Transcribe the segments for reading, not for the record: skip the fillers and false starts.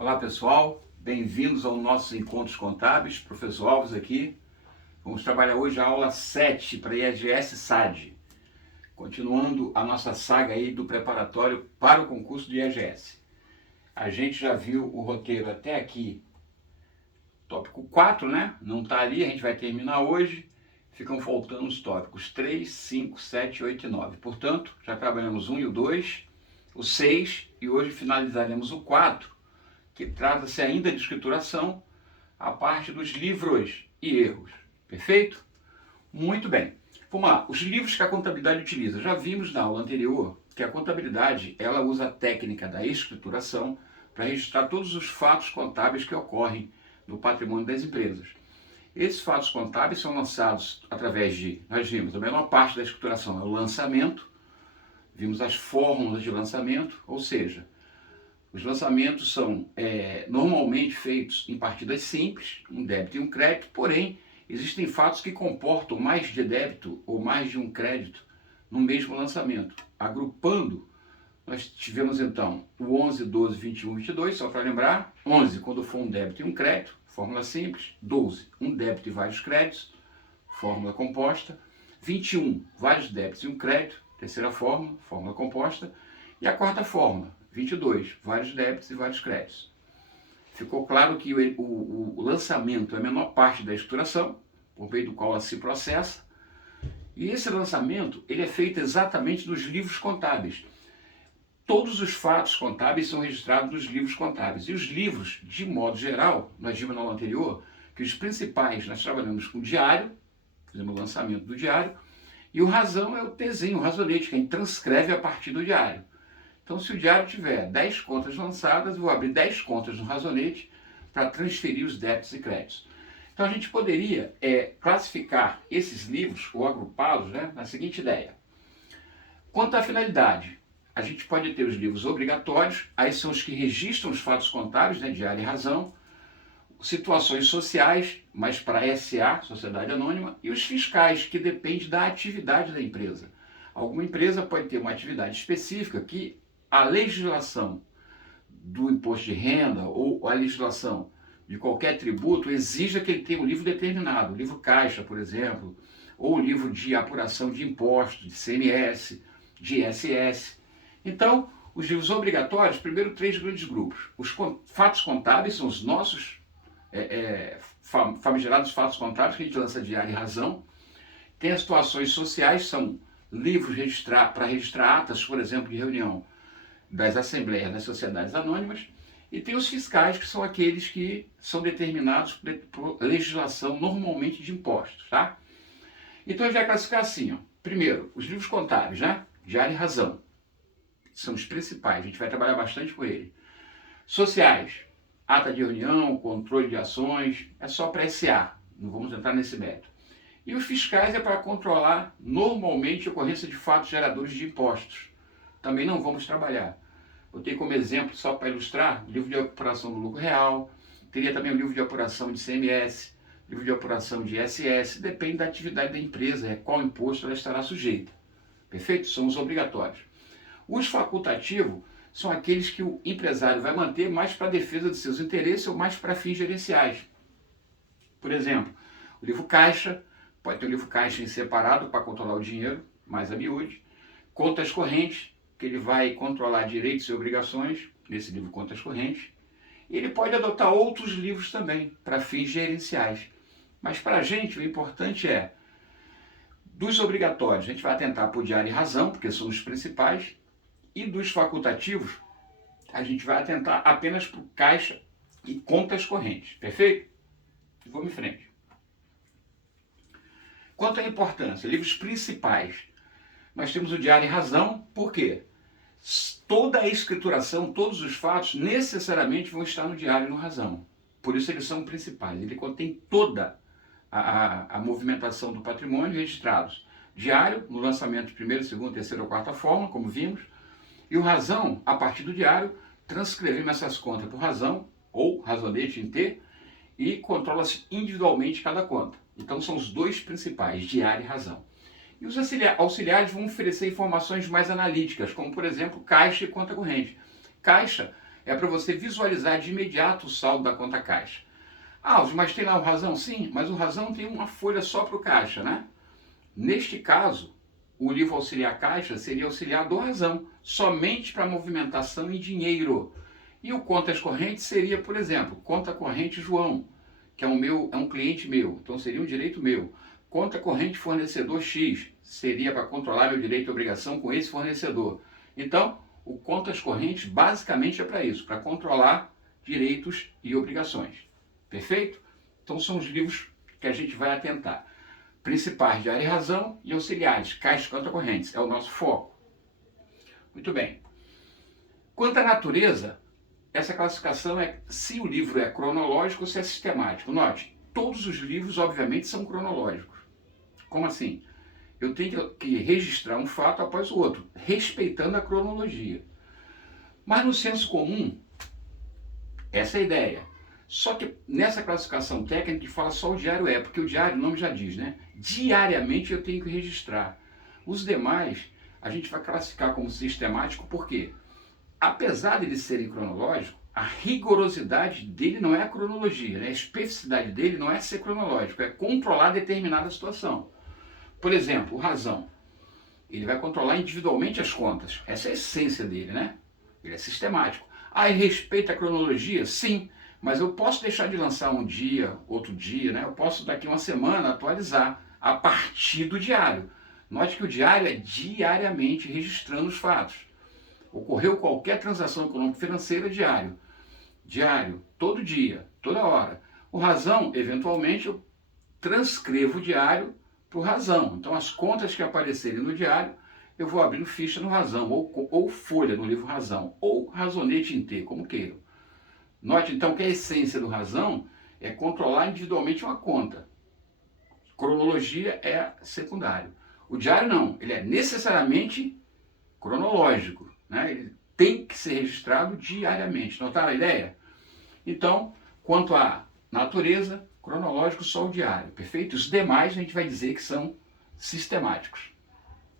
Olá pessoal, bem-vindos ao nossos Encontros Contábeis, professor Alves aqui. Vamos trabalhar hoje a aula 7 para IEGS SAD, continuando a nossa saga aí do preparatório para o concurso de IEGS. A gente já viu o roteiro até aqui, tópico 4, né? Não está ali, a gente vai terminar hoje. Ficam faltando os tópicos 3, 5, 7, 8 e 9. Portanto, já trabalhamos o 1 e o 2, o 6 e hoje finalizaremos o 4, que trata-se ainda de escrituração, a parte dos livros e erros. Perfeito? Muito bem. Vamos lá. Os livros que a contabilidade utiliza. Já vimos na aula anterior que a contabilidade ela usa a técnica da escrituração para registrar todos os fatos contábeis que ocorrem no patrimônio das empresas. Esses fatos contábeis são lançados através de, nós vimos, a menor parte da escrituração é o lançamento, vimos as fórmulas de lançamento, ou seja, os lançamentos são normalmente feitos em partidas simples, um débito e um crédito, porém, existem fatos que comportam mais de débito ou mais de um crédito no mesmo lançamento. Agrupando, nós tivemos então o 11, 12, 21, 22, só para lembrar, 11 quando for um débito e um crédito, fórmula simples, 12, um débito e vários créditos, fórmula composta, 21, vários débitos e um crédito, terceira fórmula, fórmula composta, e a quarta fórmula, 22, vários débitos e vários créditos. Ficou claro que o lançamento é a menor parte da escrituração, por meio do qual ela se processa, e esse lançamento ele é feito exatamente nos livros contábeis. Todos os fatos contábeis são registrados nos livros contábeis. E os livros, de modo geral, nós vimos na aula anterior, que os principais nós trabalhamos com o diário, fizemos o lançamento do diário, e o razão é o Tzinho, o razonete, quem transcreve a partir do diário. Então, se o diário tiver 10 contas lançadas, eu vou abrir 10 contas no razonete para transferir os débitos e créditos. Então, a gente poderia classificar esses livros, ou agrupá-los, na seguinte ideia. Quanto à finalidade, a gente pode ter os livros obrigatórios, aí são os que registram os fatos contábeis, diário e razão, situações sociais, mas para SA, Sociedade Anônima, e os fiscais, que dependem da atividade da empresa. Alguma empresa pode ter uma atividade específica que a legislação do imposto de renda ou a legislação de qualquer tributo exija que ele tenha um livro determinado, o livro caixa, por exemplo, ou o livro de apuração de impostos, de CMS, de ISS. Então, os livros obrigatórios, primeiro, 3 grandes grupos. Os fatos contábeis são os nossos famigerados fatos contábeis que a gente lança diário e razão. Tem as situações sociais, são livros para registrar atas, por exemplo, de reunião das assembleias das sociedades anônimas, e tem os fiscais, que são aqueles que são determinados por legislação, normalmente de impostos, tá? Então a gente vai classificar assim, ó. Primeiro, os livros contábeis, diário e razão, são os principais, a gente vai trabalhar bastante com ele. Sociais, ata de reunião, controle de ações, é só para SA, não vamos entrar nesse método. E os fiscais é para controlar normalmente a ocorrência de fatos geradores de impostos. Também não vamos trabalhar. Eu tenho como exemplo, só para ilustrar, o livro de apuração do lucro real, teria também o livro de apuração de CMS, livro de apuração de ISS, depende da atividade da empresa, qual imposto ela estará sujeita. Perfeito? São os obrigatórios. Os facultativos são aqueles que o empresário vai manter mais para a defesa de seus interesses ou mais para fins gerenciais. Por exemplo, o livro caixa, pode ter o livro caixa em separado para controlar o dinheiro, mais a miúde. Contas correntes, que ele vai controlar direitos e obrigações, nesse livro Contas Correntes. E ele pode adotar outros livros também, para fins gerenciais. Mas para a gente, o importante é, dos obrigatórios, a gente vai atentar para o diário e razão, porque são os principais, e dos facultativos, a gente vai atentar apenas para o caixa e contas correntes. Perfeito? Vamos em frente. Quanto à importância, livros principais, nós temos o diário e razão, por quê? Toda a escrituração, todos os fatos, necessariamente vão estar no diário e no razão. Por isso eles são principais. Ele contém toda a movimentação do patrimônio registrados. Diário, no lançamento primeira, segunda, terceira ou quarta forma, como vimos. E o razão, a partir do diário, transcrevemos essas contas por razão, ou razonete em T, e controla-se individualmente cada conta. Então são os dois principais, diário e razão. E os auxiliares vão oferecer informações mais analíticas, como por exemplo caixa e conta corrente. Caixa é para você visualizar de imediato o saldo da conta caixa. Ah, mas tem lá o razão? Sim, mas o razão tem uma folha só para o caixa, né? Neste caso, o livro auxiliar caixa seria auxiliar do razão, somente para movimentação em dinheiro. E o contas correntes seria, por exemplo, conta corrente João, que é um cliente meu, então seria um direito meu. Conta corrente fornecedor X, seria para controlar meu direito e obrigação com esse fornecedor. Então, o contas correntes basicamente é para isso, para controlar direitos e obrigações. Perfeito? Então são os livros que a gente vai atentar. Principais, diário e razão, e auxiliares, caixa e conta correntes. É o nosso foco. Muito bem. Quanto à natureza, essa classificação é se o livro é cronológico ou se é sistemático. Note, todos os livros, obviamente, são cronológicos. Como assim? Eu tenho que registrar um fato após o outro, respeitando a cronologia. Mas no senso comum, essa é a ideia. Só que nessa classificação técnica que fala só o diário é, porque o diário, o nome já diz, né? Diariamente eu tenho que registrar. Os demais, a gente vai classificar como sistemático, porque apesar de eles serem cronológicos, a rigorosidade dele não é a cronologia, né? A especificidade dele não é ser cronológico, é controlar determinada situação. Por exemplo, o razão. Ele vai controlar individualmente as contas. Essa é a essência dele, né? Ele é sistemático. Ah, ele respeita a cronologia? Sim. Mas eu posso deixar de lançar um dia, outro dia, né? Eu posso daqui uma semana atualizar a partir do diário. Note que o diário é diariamente registrando os fatos. Ocorreu qualquer transação econômico-financeira, diário. Diário, todo dia, toda hora. O razão, eventualmente, eu transcrevo o diário para o razão. Então, as contas que aparecerem no diário, eu vou abrindo ficha no razão, ou folha no livro razão, ou razonete em T, como queiram. Note, então, que a essência do razão é controlar individualmente uma conta. Cronologia é secundário. O diário não, ele é necessariamente cronológico, né? Ele tem que ser registrado diariamente. Notaram a ideia? Então, quanto à natureza, cronológico só o diário, perfeito? Os demais a gente vai dizer que são sistemáticos.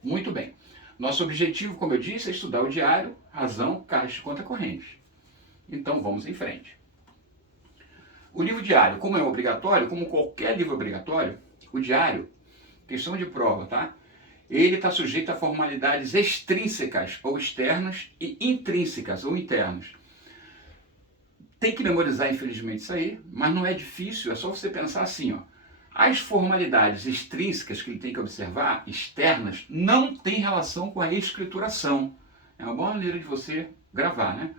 Muito bem. Nosso objetivo, como eu disse, é estudar o diário, razão, caixa e conta corrente. Então vamos em frente. O livro diário, como é obrigatório, como qualquer livro obrigatório, o diário, questão de prova, tá? Ele está sujeito a formalidades extrínsecas ou externas e intrínsecas ou internas. Tem que memorizar, infelizmente, isso aí, mas não é difícil, é só você pensar assim, ó. As formalidades extrínsecas que ele tem que observar, externas, não têm relação com a escrituração. É uma boa maneira de você gravar, né?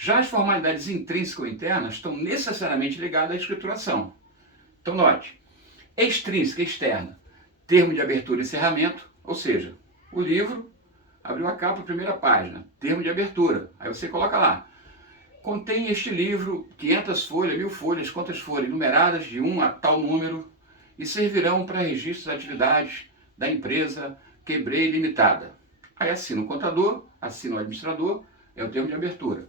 Já as formalidades intrínsecas ou internas estão necessariamente ligadas à escrituração. Então note, extrínseca, externa, termo de abertura e encerramento, ou seja, o livro abriu a capa, primeira página, termo de abertura, aí você coloca lá, contém este livro 500 folhas, 1000 folhas, quantas forem, numeradas de 1 a tal número, e servirão para registro das atividades da empresa Quebrei Limitada. Aí assina o contador, assina o administrador, é o termo de abertura.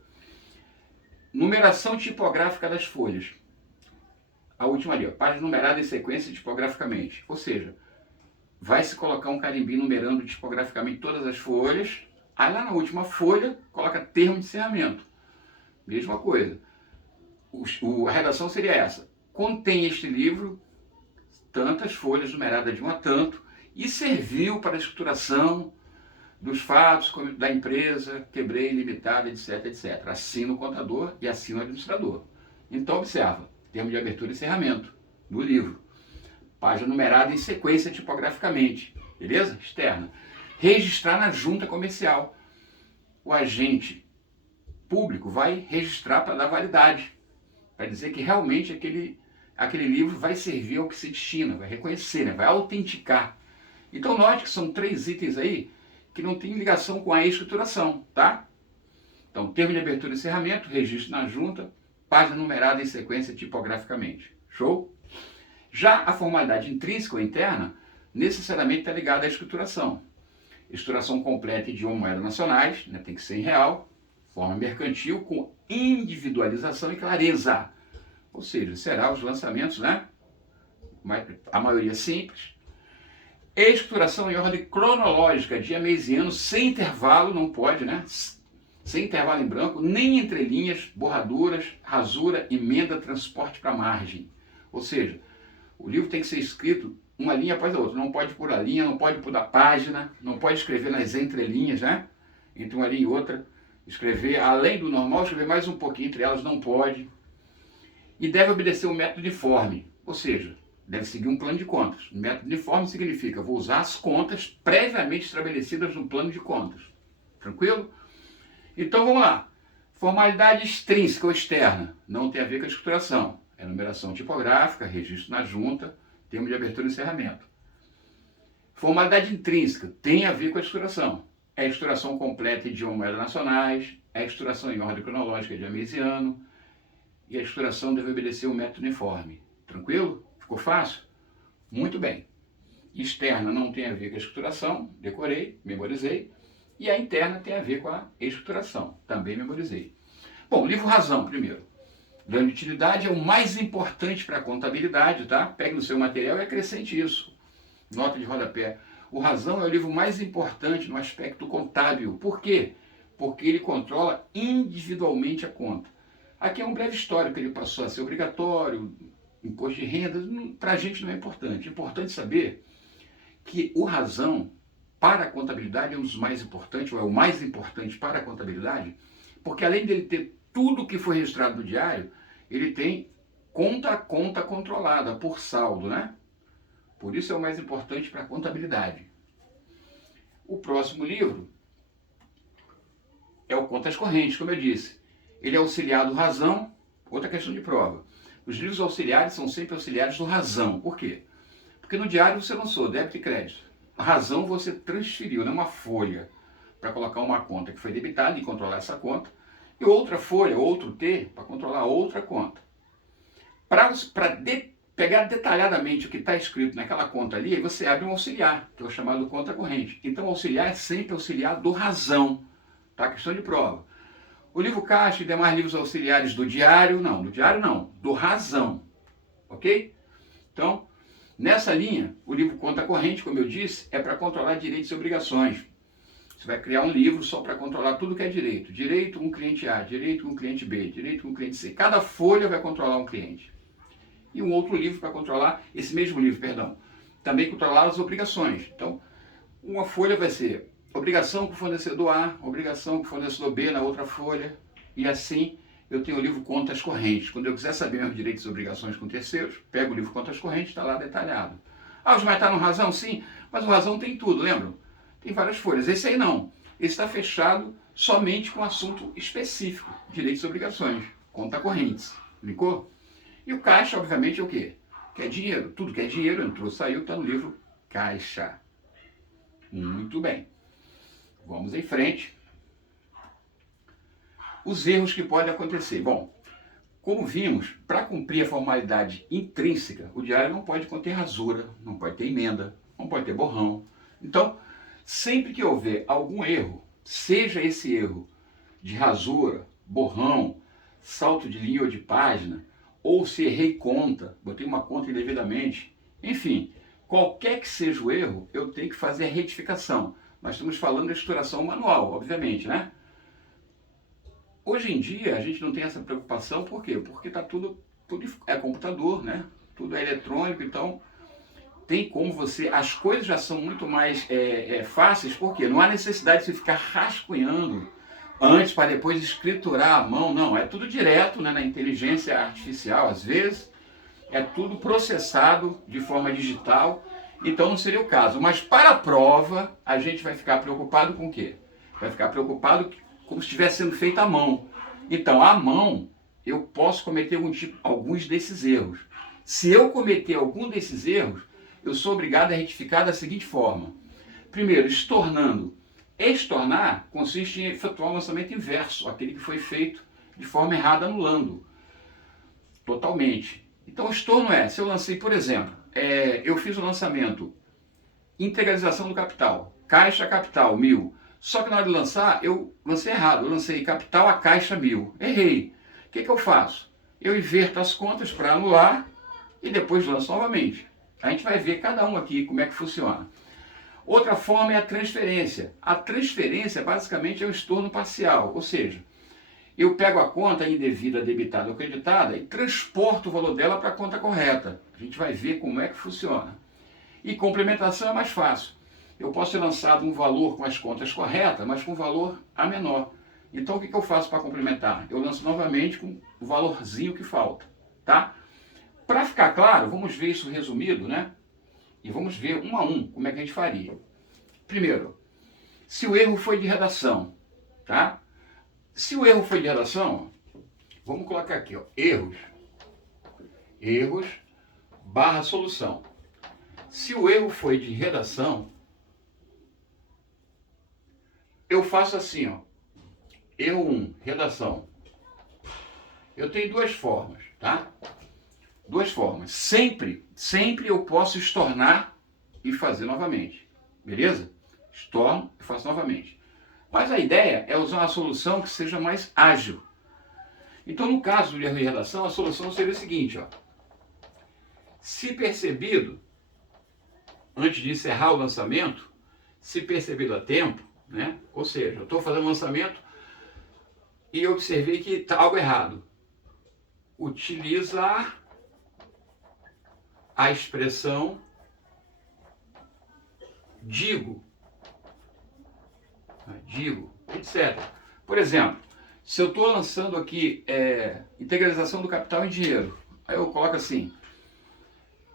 Numeração tipográfica das folhas. A última ali, ó, página numerada em sequência tipograficamente. Ou seja, vai se colocar um carimbinho numerando tipograficamente todas as folhas. Aí lá na última folha, coloca termo de encerramento. Mesma coisa. A redação seria essa. Contém este livro tantas folhas numeradas de 1 a tanto e serviu para a escrituração dos fatos da empresa, Quebrei Limitada, etc, etc. Assina o contador e assina o administrador. Então, observa, termo de abertura e encerramento do livro. Página numerada em sequência tipograficamente. Beleza? Externa. Registrar na junta comercial. O agente público vai registrar para dar validade. Para dizer que realmente aquele livro vai servir ao que se destina, vai reconhecer, né? Vai autenticar. Então, note que são 3 itens aí que não tem ligação com a escrituração, tá? Então, termo de abertura e encerramento, registro na junta, página numerada em sequência tipograficamente. Show? Já a formalidade intrínseca ou interna, necessariamente está ligada à escrituração. Escrituração completa em idioma e moeda nacionais, né, tem que ser em real, forma mercantil com individualização e clareza. Ou seja, será os lançamentos, né? A maioria simples. Escrituração em ordem cronológica, dia, mês e ano, sem intervalo, não pode, né? sem intervalo em branco, nem entrelinhas, borraduras, rasura, emenda, transporte para margem. Ou seja, o livro tem que ser escrito uma linha após a outra. Não pode pôr a linha, não pode pôr a página, não pode escrever nas entrelinhas, né? Entre uma linha e outra. Escrever, além do normal, escrever mais um pouquinho entre elas, não pode. E deve obedecer o método uniforme, ou seja, deve seguir um plano de contas. O método uniforme significa, vou usar as contas previamente estabelecidas no plano de contas. Tranquilo? Então vamos lá. Formalidade extrínseca ou externa, não tem a ver com a escrituração. É numeração tipográfica, registro na junta, termo de abertura e encerramento. Formalidade intrínseca tem a ver com a escrituração. É a escrituração completa em idioma moedas nacionais, é a escrituração em ordem cronológica de Amesiano, e a escrituração deve obedecer o método uniforme. Tranquilo? Ficou fácil? Muito bem. Externa não tem a ver com a escrituração, decorei, memorizei. E a interna tem a ver com a escrituração, também memorizei. Bom, livro Razão, primeiro. Grande utilidade é o mais importante para a contabilidade, tá? Pegue no seu material e acrescente isso. Nota de rodapé. O Razão é o livro mais importante no aspecto contábil. Por quê? Porque ele controla individualmente a conta. Aqui é um breve histórico, ele passou a ser obrigatório, imposto de renda, para a gente não é importante. É importante saber que o Razão, para a contabilidade, é um dos mais importantes, ou é o mais importante para a contabilidade, porque além dele ter tudo que foi registrado no diário, ele tem conta a conta controlada, por saldo, né? Por isso é o mais importante para a contabilidade. O próximo livro é o Contas Correntes, como eu disse. Ele é auxiliar do Razão, outra questão de prova. Os livros auxiliares são sempre auxiliares do Razão. Por quê? Porque no diário você lançou débito e crédito. A Razão você transferiu, né, uma folha, para colocar uma conta que foi debitada e controlar essa conta, e outra folha, outro T, para controlar outra conta. Para pegar detalhadamente o que está escrito naquela conta ali, aí você abre um auxiliar, que é o chamado conta corrente. Então o auxiliar é sempre auxiliar do Razão. Tá? Questão de prova. O livro Caixa e demais livros auxiliares do diário, não, do Razão. Ok? Então, nessa linha, o livro Conta Corrente, como eu disse, é para controlar direitos e obrigações. Você vai criar um livro só para controlar tudo que é direito. Direito com um cliente A, direito com um cliente B, direito com um cliente C. Cada folha vai controlar um cliente. E um outro livro para controlar, esse mesmo livro, perdão, também controlar as obrigações. Então, uma folha vai ser obrigação com o fornecedor A, obrigação com o fornecedor B na outra folha. E assim eu tenho o livro Contas Correntes. Quando eu quiser saber meus direitos e obrigações com terceiros, pego o livro Contas Correntes, está lá detalhado. Ah, mas está no Razão? Sim, mas o Razão tem tudo, lembram? Tem várias folhas. Esse aí não. Esse está fechado somente com assunto específico, direitos e obrigações, conta correntes. Brincou? E o Caixa, obviamente, é o quê? Que é dinheiro. Tudo que é dinheiro, entrou, saiu, está no livro Caixa. Muito bem. Vamos em frente. Os erros que podem acontecer. Bom, como vimos, para cumprir a formalidade intrínseca, o diário não pode conter rasura, não pode ter emenda, não pode ter borrão. Então, sempre que houver algum erro, seja esse erro de rasura, borrão, salto de linha ou de página, ou se errei conta, botei uma conta indevidamente, enfim, qualquer que seja o erro, eu tenho que fazer a retificação. Nós estamos falando de escrituração manual, obviamente, né? Hoje em dia a gente não tem essa preocupação, por quê? Porque tá tudo é computador, né? Tudo é eletrônico, então tem como você, as coisas já são muito mais fáceis, porque não há necessidade de você ficar rascunhando antes para depois escriturar à mão, não, é tudo direto, né, na inteligência artificial, às vezes, é tudo processado de forma digital, então não seria o caso. Mas para a prova, a gente vai ficar preocupado com o quê? Vai ficar preocupado como se estivesse sendo feito à mão. Então, à mão, eu posso cometer alguns desses erros. Se eu cometer algum desses erros, eu sou obrigado a retificar da seguinte forma. Primeiro, estornando. Estornar consiste em efetuar um lançamento inverso, aquele que foi feito de forma errada, anulando totalmente. Então, o estorno é, se eu lancei, por exemplo, eu fiz o lançamento integralização do capital, caixa capital, 1.000. Só que na hora de lançar, eu lancei errado, eu lancei capital a caixa 1.000. Errei. O que eu faço? Eu inverto as contas para anular e depois lanço novamente. A gente vai ver cada um aqui como é que funciona. Outra forma é a transferência. A transferência basicamente é um estorno parcial, ou seja, eu pego a conta indevida, debitada ou creditada e transporto o valor dela para a conta correta. A gente vai ver como é que funciona. E complementação é mais fácil. Eu posso ter lançado um valor com as contas corretas, mas com um valor a menor. Então o que eu faço para complementar? Eu lanço novamente com o valorzinho que falta, tá? Para ficar claro, vamos ver isso resumido, né? E vamos ver um a um como é que a gente faria. Primeiro, se o erro foi de redação, tá? Se o erro foi de redação, vamos colocar aqui, ó, erros barra solução. Se o erro foi de redação, eu faço assim, ó, erro 1, redação. Eu tenho duas formas, tá? Duas formas. Sempre eu posso estornar e fazer novamente, beleza? Estorno e faço novamente. Mas a ideia é usar uma solução que seja mais ágil. Então, no caso do erro de redação, a solução seria o seguinte, ó. Se percebido, antes de encerrar o lançamento, se percebido a tempo, né? Ou seja, eu estou fazendo o lançamento e eu observei que está algo errado. Utilizar a expressão digo, etc. Por exemplo, se eu estou lançando aqui integralização do capital em dinheiro, aí eu coloco assim,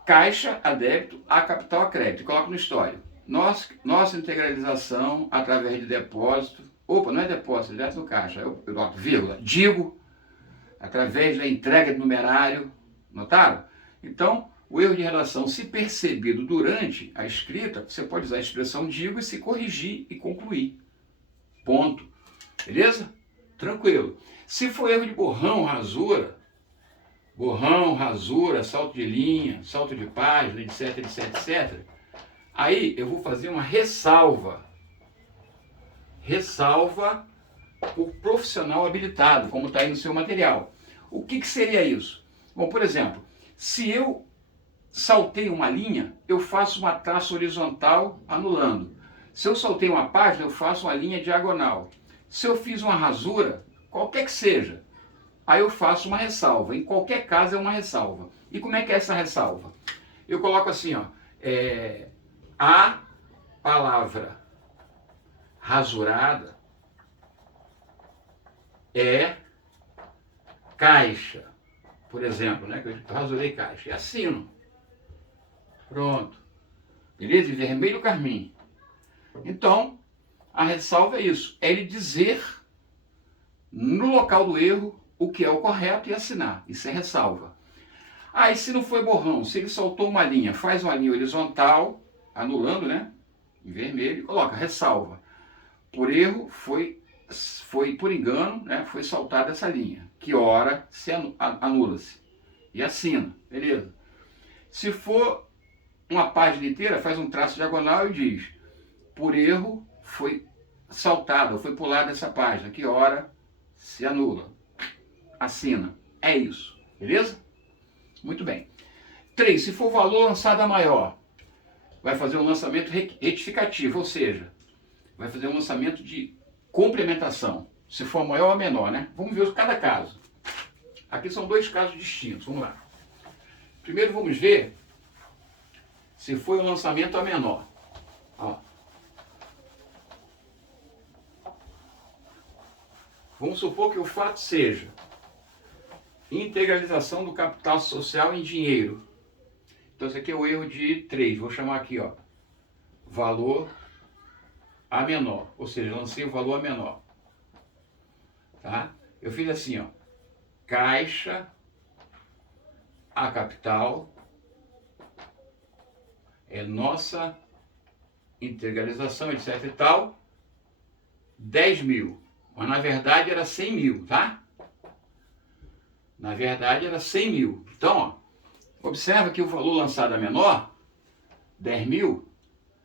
caixa a débito, a capital a crédito, e coloco no histórico. Nossa integralização através de depósito, não é depósito, é direto no caixa, eu boto vírgula, digo, através da entrega de numerário, notaram? Então, o erro de redação, se percebido durante a escrita, você pode usar a expressão digo e se corrigir e concluir. Ponto. Beleza? Tranquilo. Se for erro de borrão, rasura, salto de linha, salto de página, etc, aí eu vou fazer uma ressalva. Ressalva por profissional habilitado, como está aí no seu material. O que seria isso? Bom, por exemplo, se eu saltei uma linha, eu faço uma traço horizontal anulando. Se eu saltei uma página, eu faço uma linha diagonal. Se eu fiz uma rasura, qualquer que seja, aí eu faço uma ressalva. Em qualquer caso é uma ressalva. E como é que é essa ressalva? Eu coloco assim, ó, a palavra rasurada é caixa, por exemplo, né? Que eu rasurei caixa. E assino. Pronto. Beleza? Em vermelho carmim. Então, a ressalva é isso. É ele dizer no local do erro o que é o correto e assinar. Isso é ressalva. Aí, se não foi borrão, se ele soltou uma linha, faz uma linha horizontal, anulando, né? Em vermelho, coloca ressalva. Por erro, foi por engano, né? Foi saltada essa linha. Que hora se anula-se. E assina. Beleza? Se for uma página inteira, faz um traço diagonal e diz: por erro foi saltada, foi pulada essa página, que hora se anula. Assina. É isso. Beleza? Muito bem. 3. Se for valor lançado a maior, vai fazer um lançamento retificativo, ou seja, vai fazer um lançamento de complementação. Se for maior ou menor, né? Vamos ver cada caso. Aqui são dois casos distintos. Vamos lá. Primeiro vamos ver se foi um lançamento a menor. Ó. Vamos supor que o fato seja integralização do capital social em dinheiro. Então esse aqui é o erro de 3. Vou chamar aqui, ó, valor a menor. Ou seja, lancei o valor a menor. Tá? Eu fiz assim, ó, caixa a capital é nossa integralização, etc e tal, 10 mil. Mas na verdade era 100 mil, tá? Na verdade era 100 mil. Então, ó, observa que o valor lançado a menor, 10 mil,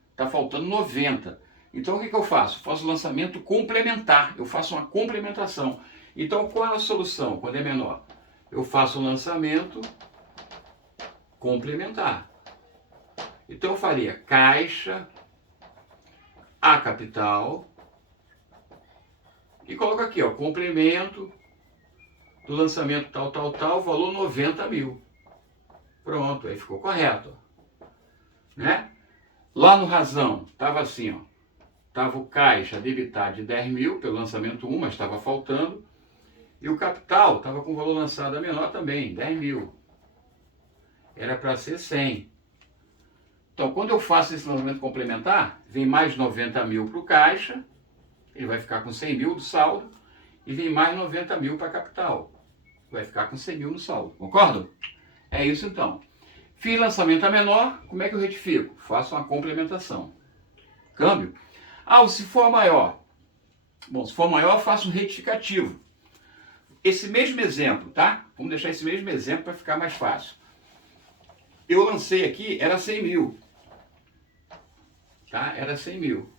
está faltando 90. Então o que eu faço? Faço lançamento complementar. Eu faço uma complementação. Então qual é a solução quando é menor? Eu faço o lançamento complementar. Então eu faria caixa a capital e coloco aqui, ó, complemento do lançamento tal, valor 90 mil. Pronto, aí ficou correto, né? Lá no razão, estava assim, ó, estava o caixa debitado de 10 mil pelo lançamento 1, mas estava faltando, e o capital estava com o valor lançado a menor também, 10 mil. Era para ser 100. Então, quando eu faço esse lançamento complementar, vem mais 90 mil para o caixa, ele vai ficar com 100 mil do saldo, e vem mais 90 mil para a capital, vai ficar com 100 mil no saldo. Concordam? É isso então. Fiz lançamento a menor, como é que eu retifico? Faço uma complementação. Câmbio. Ah, se for maior. Bom, se for maior, eu faço um retificativo. Esse mesmo exemplo, tá? Vamos deixar esse mesmo exemplo para ficar mais fácil. Eu lancei aqui, era 100 mil. Tá? Era 100 mil.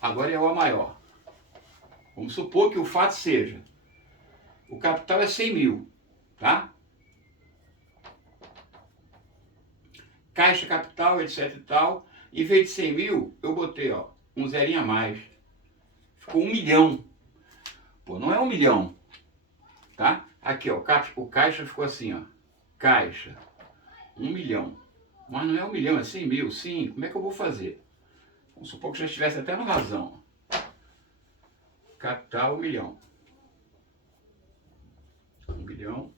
Agora é o A maior. Vamos supor que o fato seja, o capital é 100 mil, tá? Caixa capital, etc e tal. Em vez de 100 mil, eu botei, ó, um zerinho a mais. Ficou 1 milhão. Pô, não é 1 milhão, tá? Aqui, ó, o caixa ficou assim, ó. Caixa, 1 milhão. Mas não é 1 milhão, é 100 mil. Sim, como é que eu vou fazer? Vamos supor que já estivesse até no razão. Capital, 1 milhão. 1 milhão.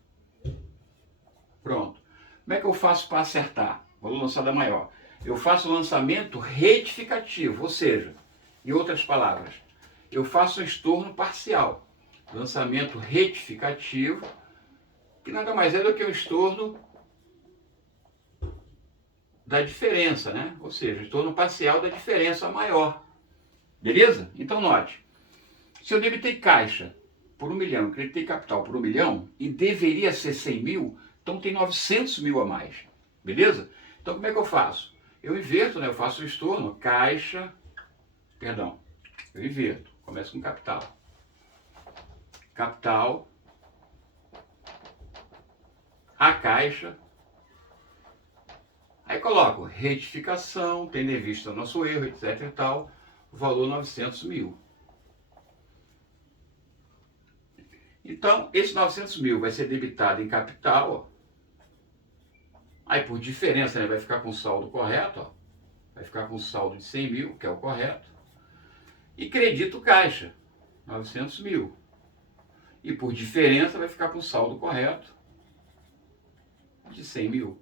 Pronto. Como é que eu faço para acertar? Valor lançado maior. Eu faço o lançamento retificativo, ou seja, em outras palavras, eu faço um estorno parcial. Lançamento retificativo, que nada mais é do que o estorno da diferença, né? Ou seja, o estorno parcial da diferença maior. Beleza? Então note, se eu debitei caixa por 1 milhão, creditei capital por 1 milhão, e deveria ser 100 mil, então tem 900 mil a mais. Beleza? Então como é que eu faço? Eu inverto, né? Eu faço o estorno, caixa, perdão, eu inverto, começo com capital. Capital, a caixa, aí coloco retificação, tendo em vista o nosso erro, etc e tal, valor 900 mil. Então, esse 900 mil vai ser debitado em capital, ó. Aí por diferença, né, vai ficar com o saldo correto, ó. Vai ficar com o saldo de 100 mil, que é o correto. E credito caixa, 900 mil. E por diferença vai ficar com o saldo correto de 100 mil.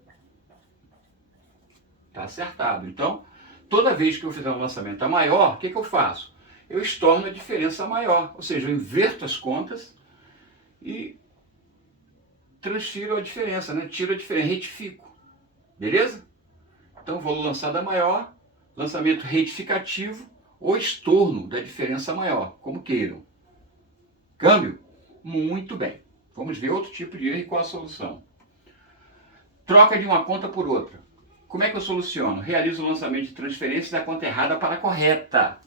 Está acertado. Então, toda vez que eu fizer um lançamento a maior, o que eu faço? Eu estorno a diferença maior. Ou seja, eu inverto as contas e transfiro a diferença, né? Tiro a diferença, retifico. Beleza? Então, valor lançado a maior, lançamento retificativo ou estorno da diferença maior, como queiram. Câmbio? Muito bem. Vamos ver outro tipo de erro e qual a solução. Troca de uma conta por outra. Como é que eu soluciono? Realizo o lançamento de transferência da conta errada para a correta.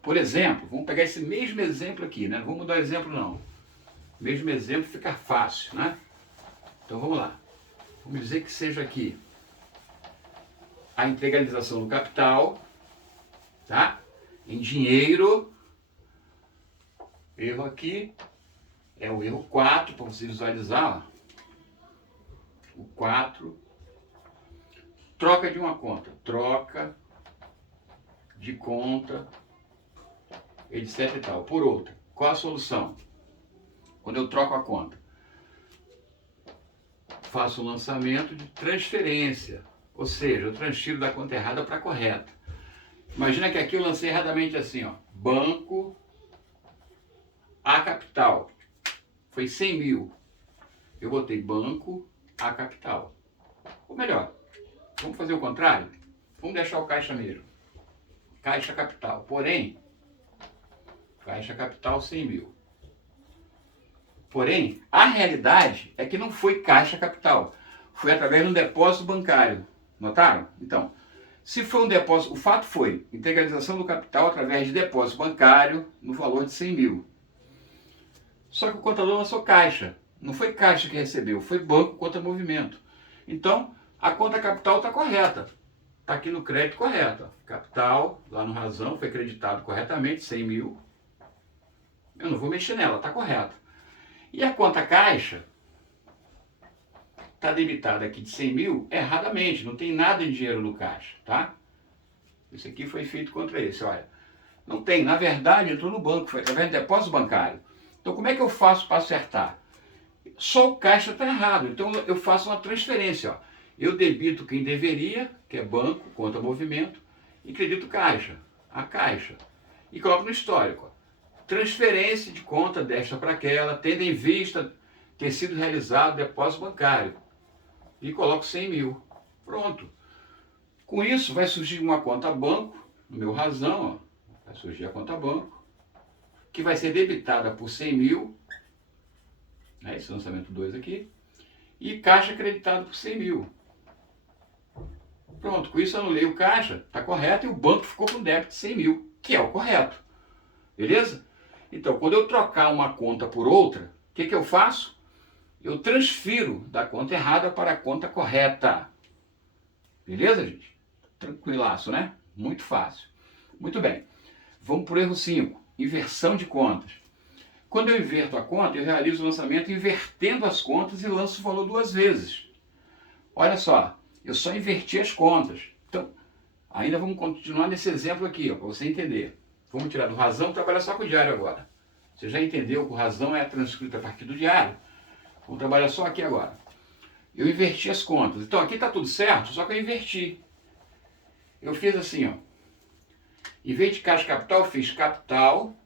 Por exemplo, vamos pegar esse mesmo exemplo aqui, né? Não vamos mudar o exemplo não. O mesmo exemplo fica fácil, né? Então vamos lá. Vamos dizer que seja aqui a integralização do capital, tá? Em dinheiro. Erro aqui é o erro 4, para você visualizar, ó. O 4. Troca de uma conta. Troca de conta, etc e tal, por outra. Qual a solução? Quando eu troco a conta, faço o lançamento de transferência. Ou seja, eu transfiro da conta errada para a correta. Imagina que aqui eu lancei erradamente assim, ó. Banco A Capital. Foi 100 mil. Eu botei banco A Capital. Ou melhor, vamos fazer o contrário? Vamos deixar o caixa mesmo. Caixa Capital. Porém, Caixa Capital 100 mil. Porém, a realidade é que não foi Caixa Capital. Foi através de um depósito bancário. Notaram? Então, se foi um depósito, o fato foi integralização do capital através de depósito bancário no valor de 100 mil. Só que o contador lançou caixa. Não foi caixa que recebeu, foi banco contra movimento. Então, a conta capital está correta. está aqui no crédito correto. Ó. Capital, lá no razão, foi creditado corretamente, 100 mil. Eu não vou mexer nela, está correto. E a conta caixa está debitada aqui de 100 mil erradamente, não tem nada de dinheiro no caixa, tá? Isso aqui foi feito contra esse, olha. Não tem, na verdade entrou no banco, foi através de depósito bancário. Então como é que eu faço para acertar? Só o caixa está errado, então eu faço uma transferência, ó. Eu debito quem deveria, que é banco, conta movimento, e credito caixa, a caixa. E coloco no histórico, ó. Transferência de conta desta para aquela, tendo em vista ter sido realizado depósito bancário. E coloco 100 mil. Pronto. Com isso vai surgir uma conta banco, no meu razão, ó, vai surgir a conta banco, que vai ser debitada por 100 mil, né, esse lançamento 2 aqui, e caixa acreditado por 100 mil. Pronto, com isso eu anulei o caixa, está correto, e o banco ficou com débito de 100 mil, que é o correto. Beleza? Então, quando eu trocar uma conta por outra, o que eu faço? Eu transfiro da conta errada para a conta correta. Beleza, gente? Tranquilaço, né? Muito fácil. Muito bem. Vamos para o erro 5. Inversão de contas. Quando eu inverto a conta, eu realizo o lançamento invertendo as contas e lanço o valor 2 vezes. Olha só, eu só inverti as contas. Então, ainda vamos continuar nesse exemplo aqui, para você entender. Vamos tirar do razão e trabalhar só com o diário agora. Você já entendeu que o razão é transcrito a partir do diário? Vamos trabalhar só aqui agora. Eu inverti as contas. Então aqui está tudo certo, só que eu inverti. Eu fiz assim, ó. Em vez de caixa capital, eu fiz capital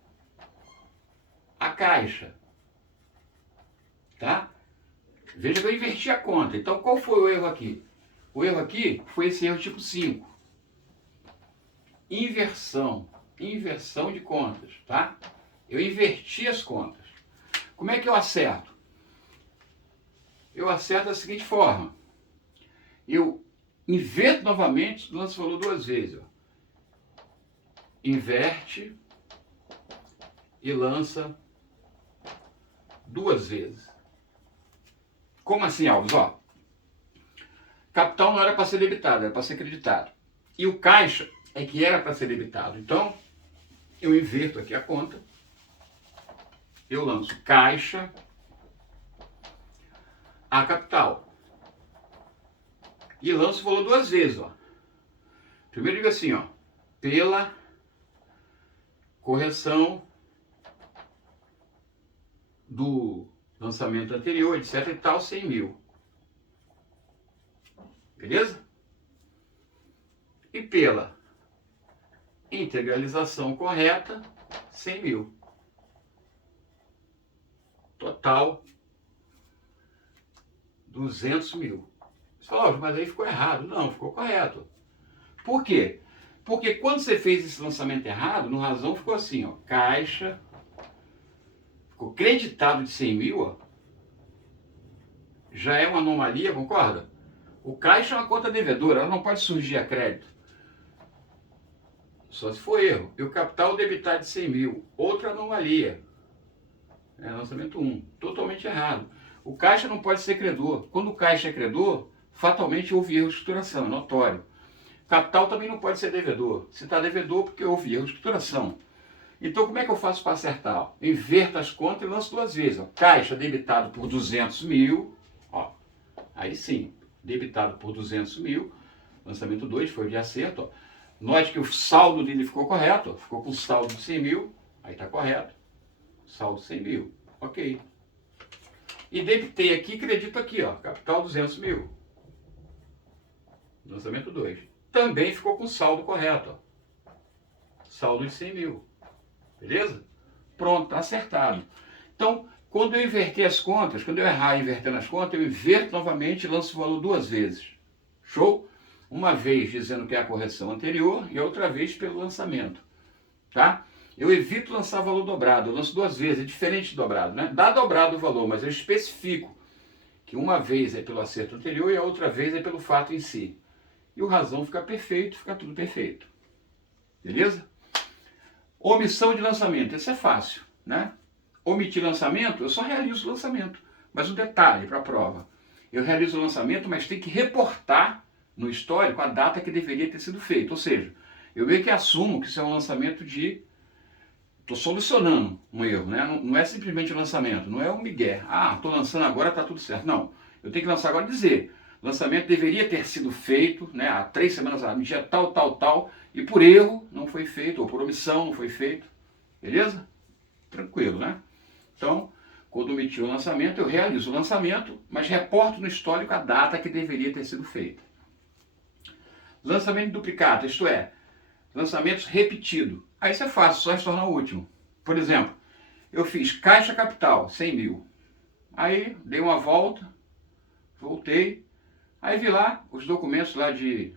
a caixa. Tá? Veja que eu inverti a conta. Então qual foi o erro aqui? O erro aqui foi esse erro tipo 5. Inversão. Inversão de contas, tá? Eu inverti as contas. Como é que eu acerto? Eu acerto da seguinte forma. Eu inverto novamente, lanço o valor 2 vezes. Ó. Inverte e lança 2 vezes. Como assim, Alves? Ó, capital não era para ser debitado, era para ser creditado. E o caixa é que era para ser debitado. Então, eu inverto aqui a conta. Eu lanço caixa a capital. E lanço o valor 2 vezes. Ó. Primeiro digo assim, ó, pela correção do lançamento anterior, etc e tal, 100 mil. Beleza? E pela integralização correta, 100 mil. Total, 200 mil. Você fala, mas aí ficou errado. Não, ficou correto. Por quê? Porque quando você fez esse lançamento errado, no razão ficou assim, ó, caixa, ficou creditado de 100 mil, ó, já é uma anomalia, concorda? O caixa é uma conta devedora, ela não pode surgir a crédito. Só se for erro. E o capital debitar de 100 mil, outra anomalia. É lançamento 1, totalmente errado. O caixa não pode ser credor. Quando o caixa é credor, fatalmente houve erro de escrituração, é notório. Capital também não pode ser devedor. Se está devedor, porque houve erro de escrituração. Então, como é que eu faço para acertar? Eu inverto as contas e lanço 2 vezes. Ó. Caixa debitado por 200 mil. Ó. Aí sim, debitado por 200 mil. Lançamento 2 foi de acerto. Ó. Note que o saldo dele ficou correto. Ó. Ficou com saldo de 100 mil. Aí está correto. Saldo 100 mil. Ok. E debitei aqui, credito aqui, ó, capital 200 mil. Lançamento 2. Também ficou com saldo correto, ó. Saldo de 100 mil. Beleza? Pronto, está acertado. Então, quando eu inverter as contas, quando eu errar invertendo as contas, eu inverto novamente e lanço o valor 2 vezes. Show? Uma vez dizendo que é a correção anterior e outra vez pelo lançamento. Tá? Eu evito lançar valor dobrado, eu lanço 2 vezes, é diferente de dobrado, né? Dá dobrado o valor, mas eu especifico que uma vez é pelo acerto anterior e a outra vez é pelo fato em si. E o razão fica perfeito, fica tudo perfeito. Beleza? Omissão de lançamento, isso é fácil, né? Omitir lançamento, eu só realizo o lançamento. Mas um detalhe para a prova, eu realizo o lançamento, mas tem que reportar no histórico a data que deveria ter sido feito. Ou seja, eu meio que assumo que isso é um lançamento de... Estou solucionando um erro, né? Não é simplesmente um lançamento, não é um migué. Ah, estou lançando agora, está tudo certo. Não, eu tenho que lançar agora e dizer, o lançamento deveria ter sido feito, né, há 3 semanas, no dia tal, tal, tal, e por erro não foi feito, ou por omissão não foi feito. Beleza? Tranquilo, né? Então, quando omiti o lançamento, eu realizo o lançamento, mas reporto no histórico a data que deveria ter sido feita. Lançamento duplicado, isto é, lançamentos repetidos. Aí isso é fácil, só retornar o último. Por exemplo, eu fiz caixa capital, 100 mil. Aí dei uma volta, voltei, aí vi lá os documentos lá de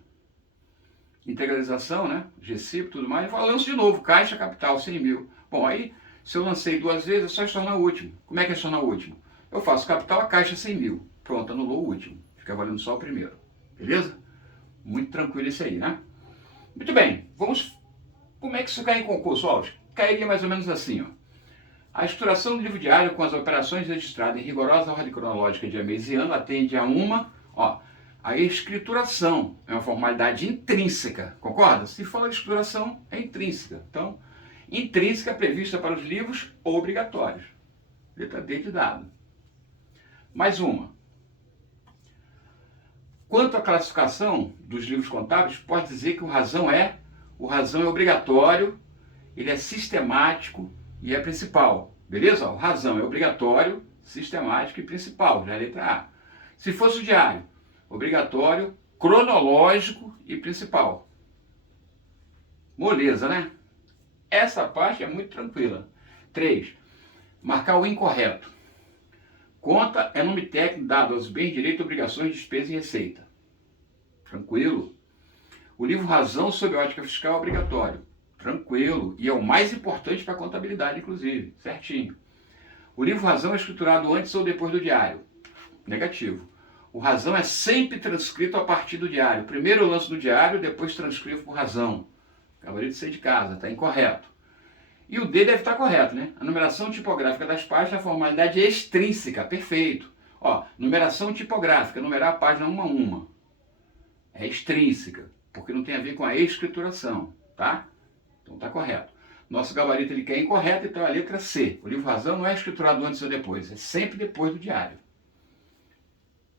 integralização, né? GCIP e tudo mais, e lanço de novo, caixa capital, 100 mil. Bom, aí se eu lancei 2 vezes, é só retornar o último. Como é que é retornar o último? Eu faço capital a caixa 100 mil. Pronto, anulou o último. Fica valendo só o primeiro. Beleza? Muito tranquilo isso aí, né? Muito bem, vamos... Como é que isso cai em concurso, Alves? Cairia mais ou menos assim, ó. A estruturação do livro diário com as operações registradas em rigorosa ordem cronológica de mês e ano atende a uma, ó, a escrituração é uma formalidade intrínseca, concorda? Se fala de escrituração, é intrínseca. Então, intrínseca prevista para os livros obrigatórios. Letra D de dado. Mais uma. Quanto à classificação dos livros contábeis, pode dizer que o razão é obrigatório, ele é sistemático e é principal. Beleza? O razão é obrigatório, sistemático e principal, já é a letra A. Se fosse o diário, obrigatório, cronológico e principal. Moleza, né? Essa parte é muito tranquila. 3. Marcar o incorreto. Conta é nome técnico dado aos bens, direito, obrigações, despesa e receita. Tranquilo. O livro Razão sob ótica fiscal é obrigatório. Tranquilo. E é o mais importante para a contabilidade, inclusive. Certinho. O livro Razão é escriturado antes ou depois do diário. Negativo. O Razão é sempre transcrito a partir do diário. Primeiro eu lanço no diário, depois transcrevo por Razão. Acabei de sair de casa, está incorreto. E o D deve estar correto, né? A numeração tipográfica das páginas é a formalidade extrínseca, perfeito. Ó, numeração tipográfica, numerar a página uma a uma. É extrínseca, porque não tem a ver com a escrituração, tá? Então tá correto. Nosso gabarito ele quer incorreto, então é a letra C. O livro Razão não é escriturado antes ou depois, é sempre depois do diário.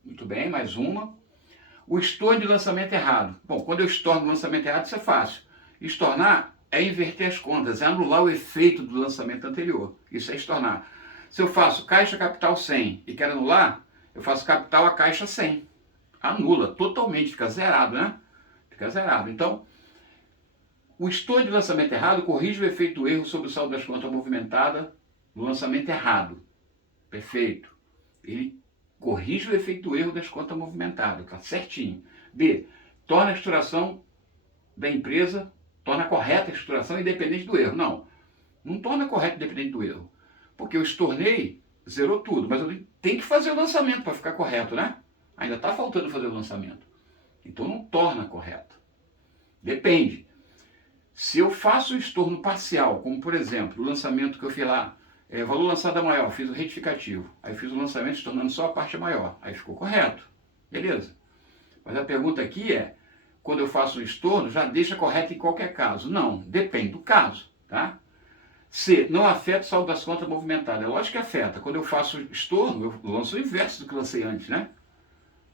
Muito bem, mais uma. O estorno de lançamento errado. Bom, quando eu estorno o lançamento errado, isso é fácil. Estornar é inverter as contas, é anular o efeito do lançamento anterior. Isso é estornar. Se eu faço caixa capital 100 e quero anular, eu faço capital a caixa 100. Anula totalmente, fica zerado, né? Fica zerado. Então, o estorno de lançamento errado corrige o efeito do erro sobre o saldo das contas movimentada do lançamento errado. Perfeito. Ele corrige o efeito do erro das contas movimentadas, tá certinho. B. Torna a estruturação da empresa, torna correta a estruturação independente do erro. Não torna correta independente do erro. Porque eu estornei, zerou tudo, mas eu tenho que fazer o lançamento para ficar correto, né? Ainda está faltando fazer o lançamento. Então não torna correto. Depende. Se eu faço o estorno parcial, como por exemplo, o lançamento que eu fiz lá, valor lançado a maior, fiz o retificativo. Aí fiz o lançamento estornando só a parte maior. Aí ficou correto. Beleza. Mas a pergunta aqui é, quando eu faço o estorno, já deixa correto em qualquer caso? Não, depende do caso, tá? C, não afeta o saldo das contas movimentadas. É lógico que afeta. Quando eu faço o estorno, eu lanço o inverso do que lancei antes, né?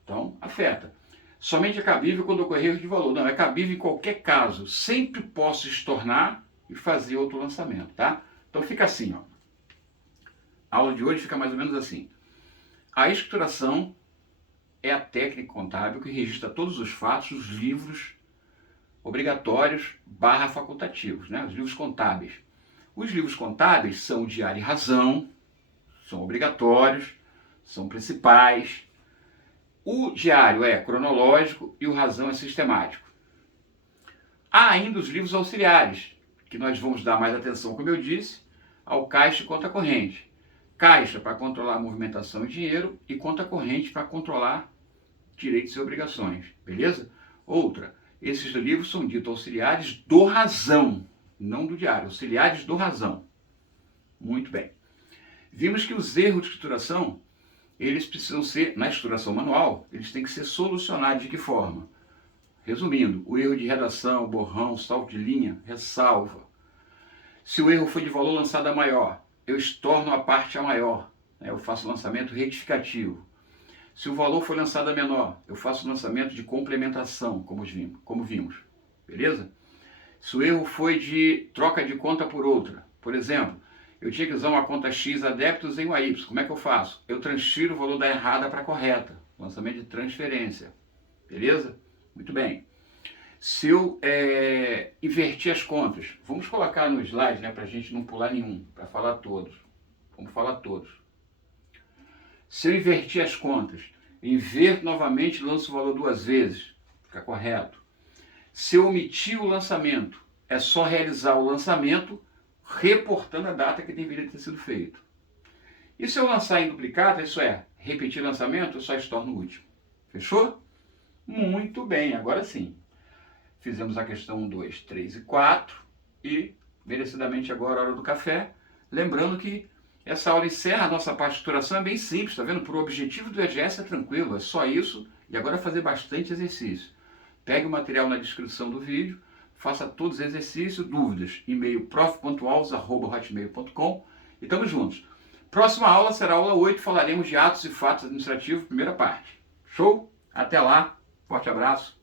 Então, afeta. Somente é cabível quando ocorrer erro de valor. Não, é cabível em qualquer caso. Sempre posso estornar e fazer outro lançamento, tá? Então fica assim, ó. A aula de hoje fica mais ou menos assim. A escrituração é a técnica contábil que registra todos os fatos dos livros obrigatórios / facultativos, né? Os livros contábeis. Os livros contábeis são o diário e razão, são obrigatórios, são principais. O diário é cronológico e o razão é sistemático. Há ainda os livros auxiliares, que nós vamos dar mais atenção, como eu disse, ao caixa e conta corrente. Caixa para controlar a movimentação e dinheiro e conta corrente para controlar direitos e obrigações, beleza? Outra, esses livros são ditos auxiliares do razão, não do diário, auxiliares do razão. Muito bem. Vimos que os erros de escrituração, eles precisam ser, na escrituração manual, eles têm que ser solucionados de que forma? Resumindo, o erro de redação, borrão, salto de linha, ressalva. Se o erro foi de valor lançado a maior, eu estorno a parte a maior, né? Eu faço lançamento retificativo. Se o valor foi lançado a menor, eu faço lançamento de complementação, como vimos. Beleza? Se o erro foi de troca de conta por outra, por exemplo, eu tinha que usar uma conta X a débitos em uma Y. Como é que eu faço? Eu transfiro o valor da errada para a correta. Lançamento de transferência. Beleza? Muito bem. Se eu invertir as contas, vamos colocar no slide, né, para a gente não pular nenhum, para falar todos. Vamos falar todos. Se eu invertir as contas, inverto novamente e lanço o valor duas vezes, fica correto. Se eu omitir o lançamento, é só realizar o lançamento reportando a data que deveria ter sido feito. E se eu lançar em duplicata, isso é, repetir lançamento, eu só estorno o último. Fechou? Muito bem, agora sim. Fizemos a questão 1, 2, 3 e 4 e, merecidamente agora, a hora do café. Lembrando que essa aula encerra a nossa parte de estruturação, é bem simples, tá vendo? Por objetivo do EGS é tranquilo, é só isso. E agora fazer bastante exercício. Pegue o material na descrição do vídeo, faça todos os exercícios, dúvidas, e-mail prof.alves@hotmail.com e estamos juntos. Próxima aula será a aula 8, falaremos de atos e fatos administrativos, primeira parte. Show? Até lá, forte abraço.